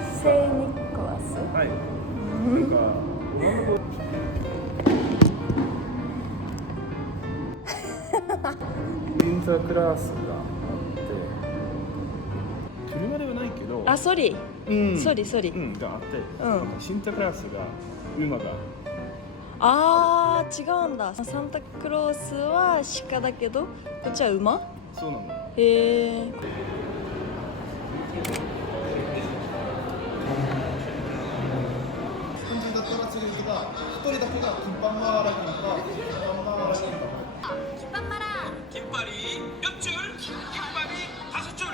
セイニクラス。はい。インタークラスがあって車ではないけどあ、ソリ。ソリ。があって、シンタクラスが馬があー、違うんだ。サンタクロースは鹿だけど、こっちは馬？そうなの。へえ。김밥이 몇 줄? 김밥이 5줄.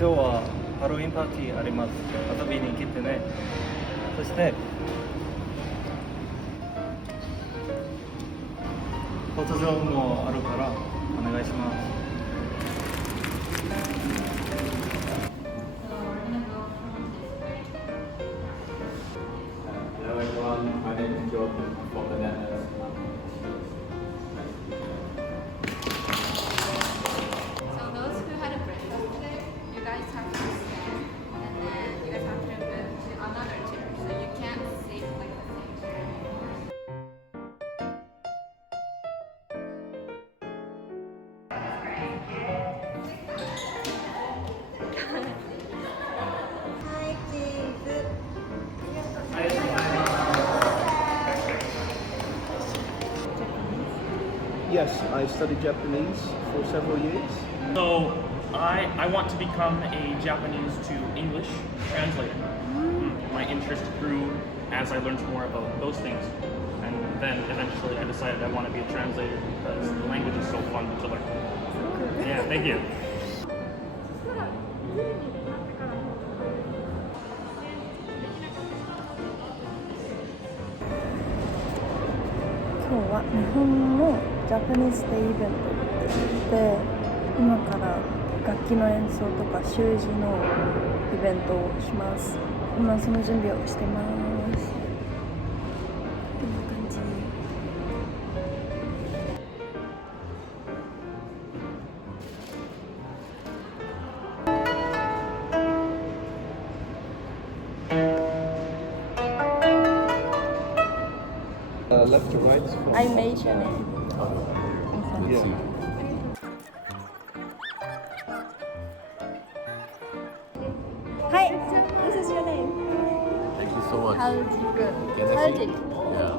今日はハロウィンパーティーあります。遊びに来てね。そしてフォトジョブもあるからお願いします。Hello everyone, my name is Jordan from the Netherlands. So those who had a breakfast today, you guys have to stand and then you guys have to move to another chair. So you can't sit like the same chair. Yes, I studied Japanese for several years. So I want to become a Japanese to English translator. My interest grew as I learned more about those things. And then eventually I decided I want to be a translator because the language is so fun to learn. Yeah, thank you. 今日は日本のジャパニーズデイイベントって言って、今から楽器の演奏とか習字のイベントをします。今その準備をしてます。こんな感じ。Left to right. I made your name. Yeah. Hi, this is your name. Thank you so much. Haldik. Can I see? Haldik. Yeah.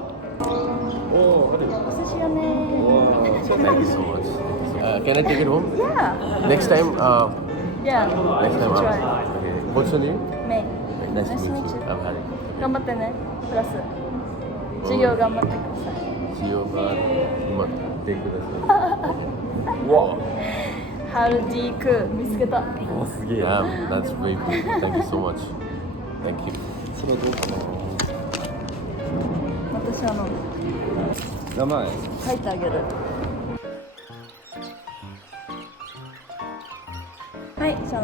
Oh, This is your name. wow. Thank you so much. Can I take it home? Yeah. Next time, Yeah. next time. Try. Okay. What's your name? May. Nice to Nice to meet meet you. you. I'm Harry. 頑張ってね。プラス授業頑張ってください。See you. 今出てください。わハルディーク見つけた。おすげえ。Yeah, that's very good. Thank you so much. Thank you. それはどうかな。私名前。書いてあげる。はい、じゃあ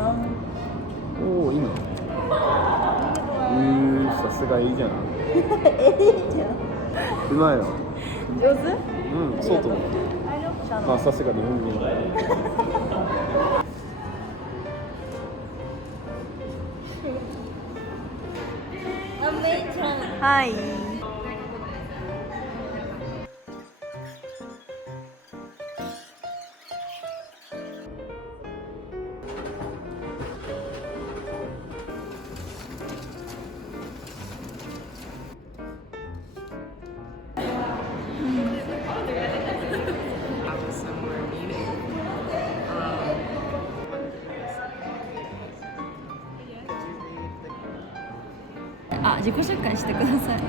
おお、いいの。さすがいいじゃん。うまいよ。上手？うん、そうと思う。まあさすが日本人だから。はい。あ、自己紹介してください。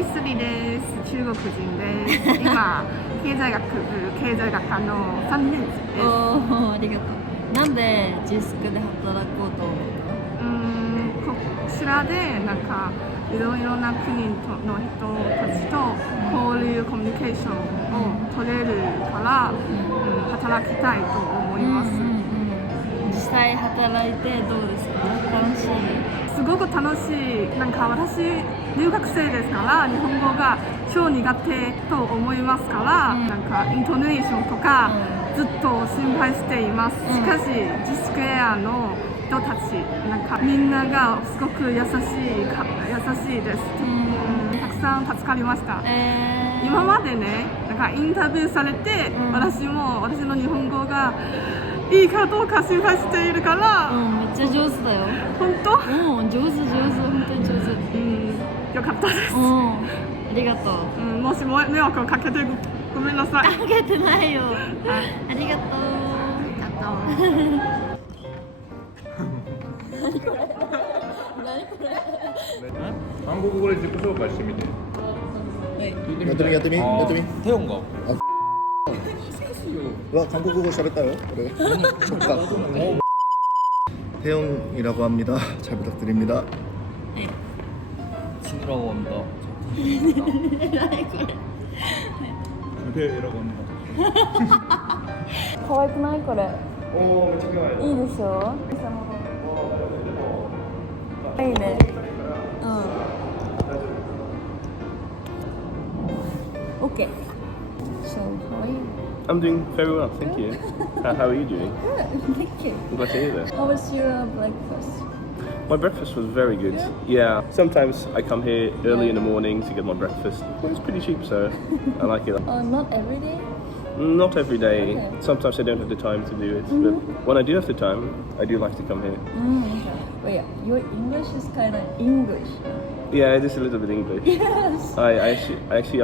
イスリです。中国人です。今、経済学部経済学科の3年生です。おー、ありがとう。なんでジスクで働こうと思った？こちらでなんかいろいろな国の人たちと交流コミュニケーションを取れるから、働きたいと思います。実際働いてどうですか？楽しい？すごく楽しい。なんか私留学生ですから日本語が超苦手と思いますから、なんかイントネーションとかずっと心配しています。しかしGスクエアの人たちなんかみんながすごく優しいです。たくさん助かりました。今までねなんかインタビューされて、私の日本語がいいかどうか心配しているから、めっちゃ上手だよ。本当？上手、本当に上手。よかったです。ありがとう。もし迷惑をかけてごめんなさい。かけてないよ。ありがとう。韓国語で自己紹介してみて。やってみ。태연가. 와, 한국어 잘했다요. 그래. 좋다. 태영이라고 합니다. 잘 부탁드립니다. 진우라고 합니다. 유배라고 합니다. 可愛くないこれ？ 오, 잠깐만요. いいでしょ？いいね。Okay. So how are you? I'm doing very well, thank you. How are you doing? Good, thank you. I'm glad to hear that. How was your breakfast? My breakfast was very good. Yeah. Sometimes I come here early in the morning to get my breakfast. Well, it's pretty cheap, so I like it. Not every day? Not every day. Okay. Sometimes I don't have the time to do it. But when I do have the time, I do like to come here. Okay. But yeah, your English is kind of English. Yeah, it is a little bit English. Yes. I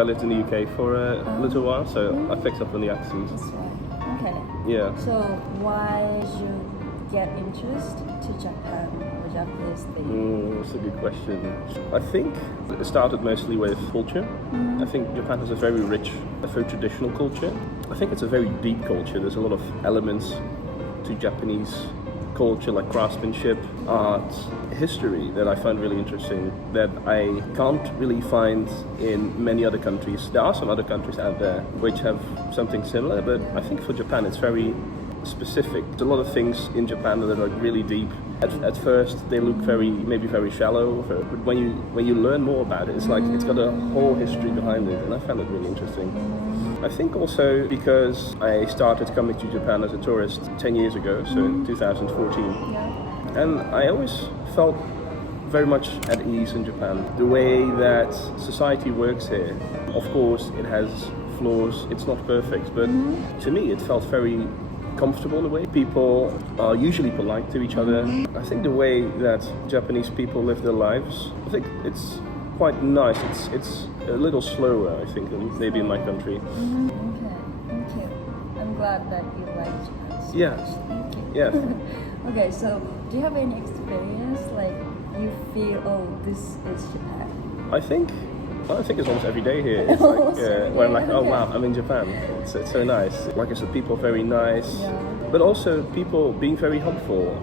lived in the UK for a little while, so I picked up on the accent. That's right. Okay. Yeah. So why did you get interested to Japan or Japanese thing? That's a good question. I think it started mostly with culture. I think Japan has a very rich, very traditional culture. I think it's a very deep culture. There's a lot of elements to Japanese culture like craftsmanship, art, history that I find really interesting that I can't really find in many other countries. There are some other countries out there which have something similar, but I think for Japan it's very specific. There's a lot of things in Japan that are really deep. At first they look maybe very shallow, but when you learn more about it, it's like it's got a whole history behind it, and I found it really interesting. I think also because I started coming to Japan as a tourist 10 years ago, so in 2014, and I always felt very much at ease in Japan. The way that society works here, of course it has flaws, it's not perfect, but to me it felt very comfortable in a way. People are usually polite to each other. I think the way that Japanese people live their lives, I think it's quite nice. It's a little slower, I think, than maybe in my country. Okay, thank you. I'm glad that you like Japan so Yeah. much. Thank you. Yeah. Okay, so do you have any experience like you feel, oh, this is Japan? I think it's almost every day here. It's like where I'm like, oh okay. wow, I'm in Japan. It's so nice. Like I said, people are very nice, Yeah. but also people being very helpful.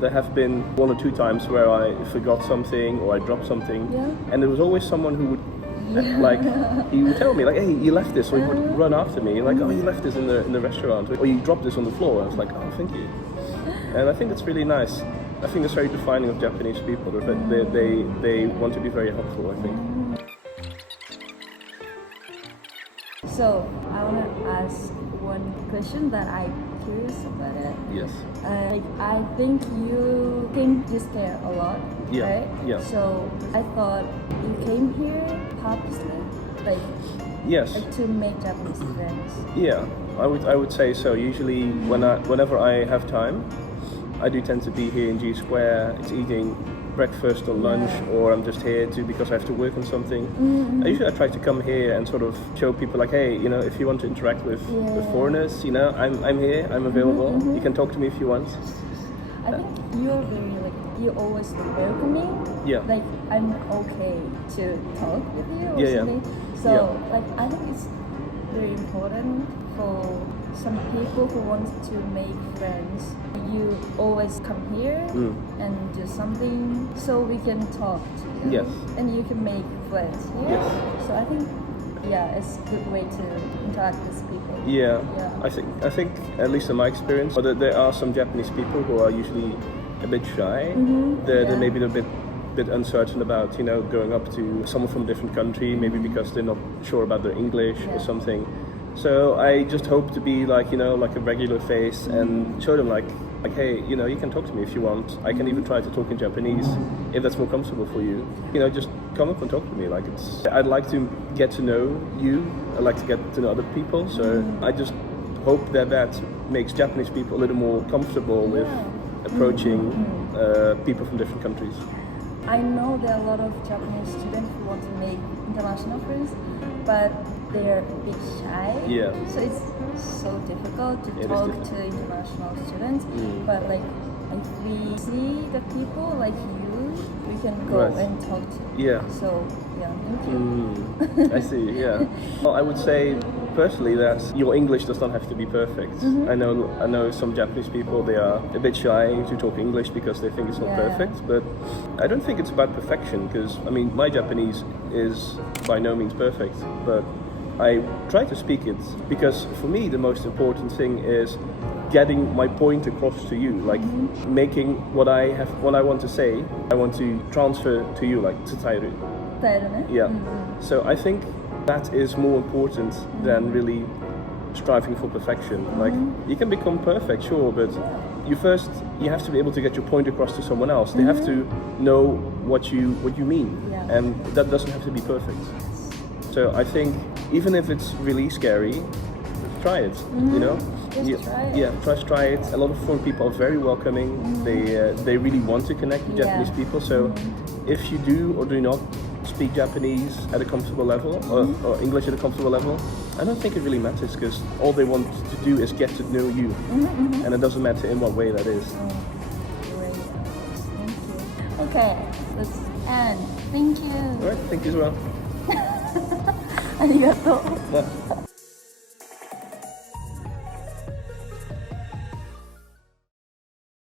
There have been 1 or 2 times where I forgot something or I dropped something, and there was always someone who would like he would tell me like, hey, you left this, or he would run after me like, oh, you left this in the restaurant, or you dropped this on the floor. I was like, oh, thank you. And I think it's really nice. I think it's very defining of Japanese people. They want to be very helpful, I think. So I want to ask one question that I'm curious about it. Yes. I think you came to scare a lot, Yeah, right? yeah. So I thought you came here purposely, like Yes. to make Japanese friends. Yeah, I would say so. Usually, whenever I have time, I do tend to be here in G Square. It's eating breakfast or lunch, or I'm just here because I have to work on something. I try to come here and sort of show people like, hey, you know, if you want to interact with foreigners, you know, I'm here, I'm available. You can talk to me if you want. I think you're very like you always welcoming. Yeah. Like I'm okay to talk with you or Yeah, yeah. something. So Yeah. like I think it's very important for some people who want to make friends. You always come here and do something so we can talk to you. Yes. And you can make friends here. Yes. So I think it's a good way to interact with people. Yeah, Yeah. I think at least in my experience, that there are some Japanese people who are usually a bit shy. They're maybe a bit uncertain about going up to someone from a different country, maybe because they're not sure about their English or something. So I just hope to be like like a regular face and show them like hey, you can talk to me if you want. I can even try to talk in Japanese if that's more comfortable for you. Just come up and talk to me. Like I'd like to get to know you. I like to get to know other people. So I just hope that makes Japanese people a little more comfortable with approaching people from different countries. I know there are a lot of Japanese students who want to make international friends, but they're a bit shy. Yeah. So it's so difficult to talk to international students. But like if we see the people like you, we can go and talk to. Yeah. So thank you. I see. Yeah. Well, I would say personally that your English does not have to be perfect. I know some Japanese people, they are a bit shy to talk English because they think it's not perfect, but I don't think it's about perfection, because I mean my Japanese is by no means perfect, but I try to speak it because for me the most important thing is getting my point across to you, like making what I want to say, I want to transfer to you, like tsutsairu. Yeah. So I think that is more important than really striving for perfection. Like you can become perfect, sure, but you have to be able to get your point across to someone else. They have to know what you mean, and that doesn't have to be perfect. So I think even if it's really scary, try it. Just try it. Yeah, try it. A lot of foreign people are very welcoming. They really want to connect with Japanese people. So if you do or do not speak Japanese at a comfortable level or English at a comfortable level, I don't think it really matters, because all they want to do is get to know you, and it doesn't matter in what way that is. Great. Thank you. Okay, let's end. Thank you. All right, thank you as well. ありがとう。